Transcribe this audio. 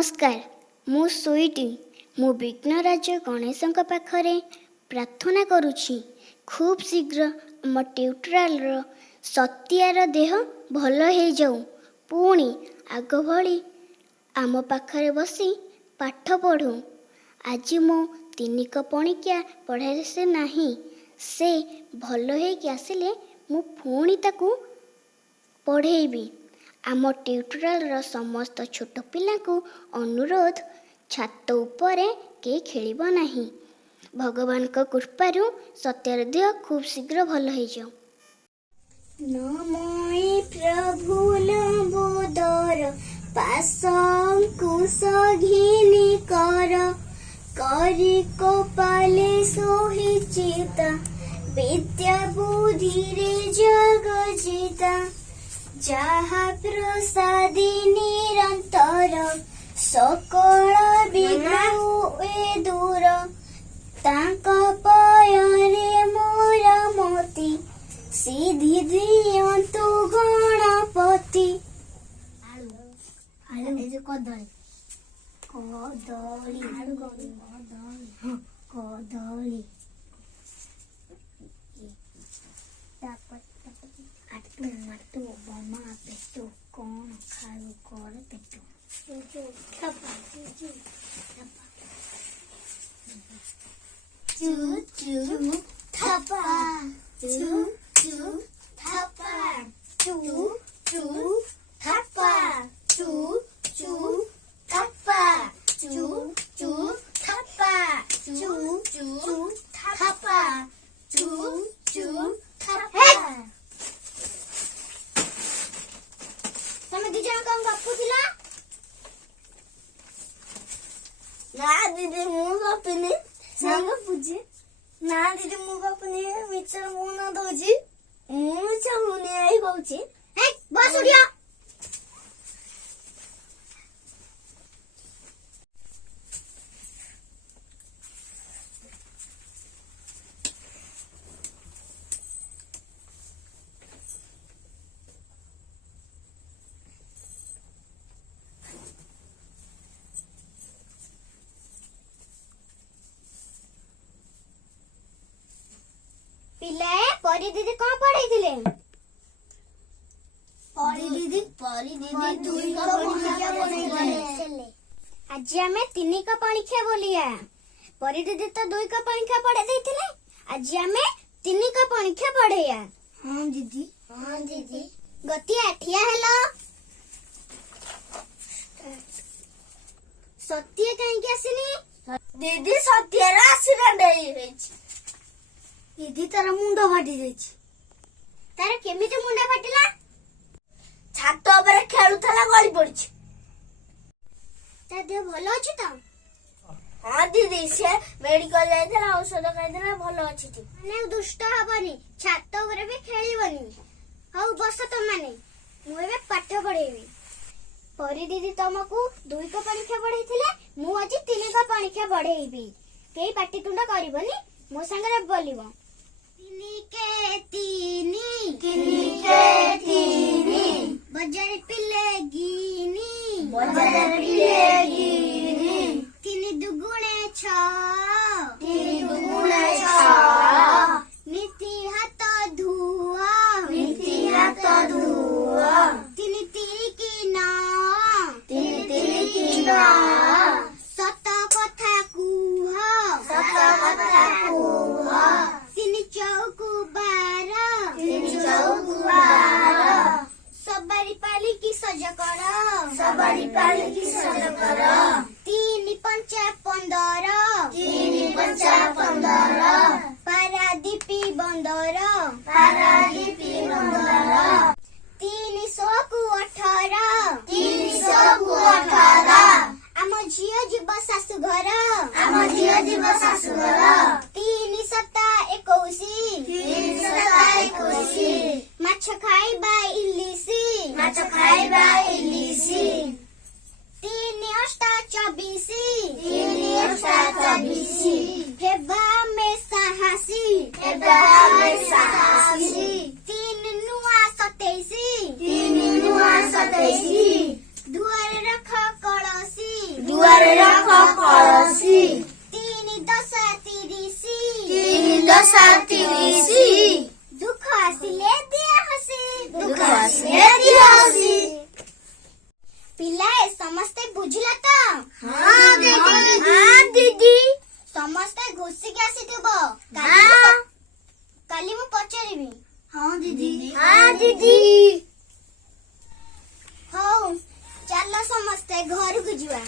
नमस्कार मु स्वीटी मु विघ्नराज गणेश पाखरे प्रार्थना करुछि खूब शीघ्र आम ट्यूटोरियल सत्यार देह भल हो जाऊ पुणी आग भली आम पाखरे बसी पाठ पढ़ू। आज मो तीनिक पणिकिया पढ़ाई से नहीं से भल होइकि आसिले मु पुणी ताकू पढ़ेबी। आम ट्यूटोरियल समस्त छोट पिला को अनुरोध छात उपरे के खेलिब नहीं। भगवान को कृपारू सत्यर देह खूब शीघ्र भल हो जाऊ। नमोई प्रभु लंबोदर पाशंकुश घिनी कर करी कपाले सोहि चिता विद्या बुद्धि रे जग जिता जहा प्रसादी निरंतर सकल विघ्न दूर तांक पयरे मोर मोती सिद्धि दियंतु गणपति। कदली कदली कदली आटू बमा पेटू कौन खाऊ कर पेटू चू चू थपा चू चू थपा चू चू थपा चू चू थपा चू चू थपा चू चू थपा चू चू थपा। तमे दिजन कम गपुथिला ना दीदी मु गपुनी संग पूजे ना दीदी मु गपुनी मिचर मु न दोजी मु मिचर मु ने आई कहूची हे बस उड़िया। पिलाए परी दीदी कौन पढ़ाई थिले? परी दीदी दुई का परीक्षा पढ़ाई। आज हमें तीन का परीक्षा बोलिया। परी दीदी तो दुई का परीक्षा पढ़े देथिले। आज हमें तीन का परीक्षा पढ़ेया। हां दीदी गति आठिया हेलो सत्य कहीं के आसिनी दीदी सत्य रा आसिना देई हेछि। दीदी तार मुंड फाटी जाइछि। तार केमिति मुंड फाटिला? छात ऊपर खेलुथला गଳି पड़छि। ता देह भलो अछि त? हां दीदी से मेडिकल जाइथला औषध खाइथला भलो अछि ती। माने दुष्ट हबनी छात ऊपर भी खेलिबनी। हौ बस त माने मु एबे पाठ पढेबी। परी दीदी तुमको दुई का परीक्षा पढाइथिले मु आज तीन का परीक्षा पढेबी। केई पाटी तुंड करबनी मो संगे बोलिबो। बजार पिले गिनी तीन दुगुणे छ नीति हाथ धुआ तीन तिरी की ना सत कथा कुह तीन चौकु बारा सबरी पाली की सज कर तीन पंचा 15 पारादीपी बंदर 300 को 18 आम झियो जीव शाशुघर 3 सता 21 माछ खाइबा इलिसी 3 अष्टा 24 हेबा में साहसी 3 नुआ 27 दुआरे रख कलसी ତିରିଶି। ଦୁଃଖ ଆସିଲେ ଦିଆ ହସି। ଦୁଃଖ ଆସିଲେ ଦିଆ ହସି। ପିଲାଏ ସମସ୍ତେ ବୁଝିଲ ତ? ହଁ ଦିଦି। ହଁ ଦିଦି। ସମସ୍ତେ ଘୋଷିକି ଆସିଥିବ। ହଁ। କାଲି ମୁଁ ପଚାରିବି। ହଁ ଦିଦି। ହଁ ଦିଦି। ହଉ ଚାଲ ସମସ୍ତେ ଘରକୁ ଯିବା।